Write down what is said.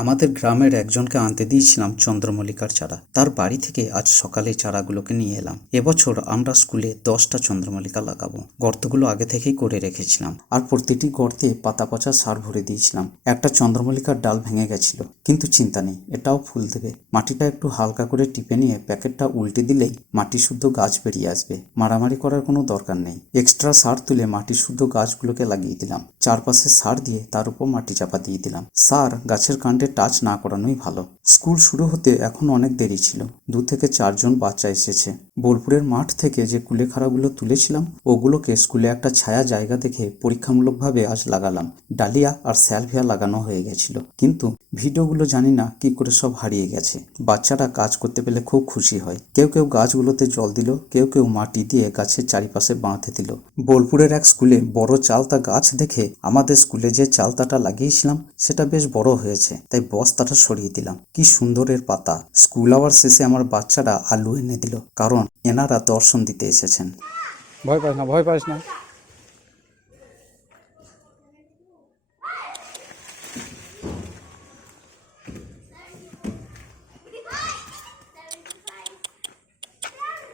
আমাদের গ্রামের একজনকে আনতে দিয়েছিলাম চন্দ্রমল্লিকার চারা। তার বাড়ি থেকে আজ সকালে চারাগুলোকে নিয়ে এলাম। এবছর আমরা স্কুলে 10টা চন্দ্রমল্লিকা লাগাবো। গর্তগুলো আগে থেকেই করে রেখেছিলাম, আর প্রতিটি গর্তে পাতা পচা সার ভরে দিয়েছিলাম। একটা চন্দ্রমল্লিকার ডাল ভেঙে গেছিল, কিন্তু চিন্তা নেই, এটাও ফুল দেবে। মাটিটা একটু হালকা করে টিপে নিয়ে প্যাকেটটা উল্টে দিলেই মাটি শুদ্ধ গাছ বেরিয়ে আসবে। মারামারি করার কোনো দরকার নেই। এক্সট্রা সার তুলে মাটি শুদ্ধ গাছগুলোকে লাগিয়ে দিলাম। চারপাশে সার দিয়ে তার উপর মাটি চাপা দিয়ে দিলাম। সার গাছের কাণ্ডে টাচ না করানোই ভালো। স্কুল শুরু হতে এখন অনেক দেরি ছিল। 2 থেকে 4 জন বাচ্চা এসেছে। বোলপুরের মাঠ থেকে যে কুলেখাড়াগুলো তুলেছিলাম, ওগুলোকে স্কুলে একটা ছায়া জায়গা দেখে পরীক্ষামূলকভাবে আজ লাগালাম। ডালিয়া আর স্যালভিয়া লাগানো হয়ে গেছিল, কিন্তু ভিডিওগুলো জানি না কি করে সব হারিয়ে গেছে। বাচ্চারা কাজ করতে পেলে খুব খুশি হয়। কেউ কেউ গাছগুলোতে জল দিল, কেউ কেউ মাটি দিয়ে গাছের চারিপাশে বাঁধে দিল। বোলপুরের এক স্কুলে বড় চালতা গাছ দেখে আমাদের স্কুলে যে চালতাটা লাগিয়েছিলাম সেটা বেশ বড় হয়েছে, তাই বস্তাটা সরিয়ে দিলাম। কি সুন্দর এর পাতা। স্কুল আওয়ার শেষে আমার বাচ্চারা আলু এনে দিল, কারণ এনারা দর্শন দিতে এসেছেন। ভয় পাস না, ভয় পাস না।